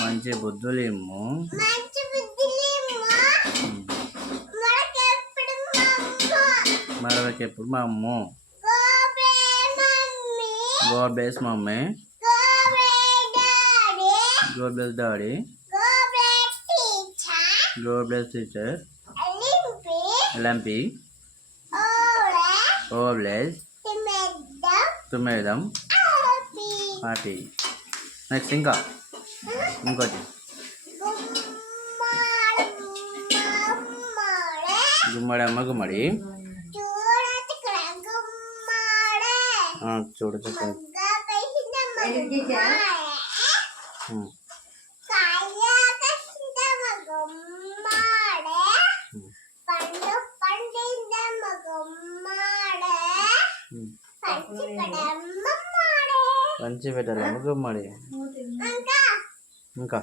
మంచి బుద్ధులు ఇమ్ము. మరొకెప్పుడు మా అమ్ము. God bless mummy. God bless daddy. God bless teacher. Olympic. Oh bless. To madam. Happy. Next ఇంకా ఇంకోటి గుమ్మడి అమ్మ గుమ్మడి. చూడు చెప్పండి. పంచి పెట్టాలి గుమ్మడి. ఇంకా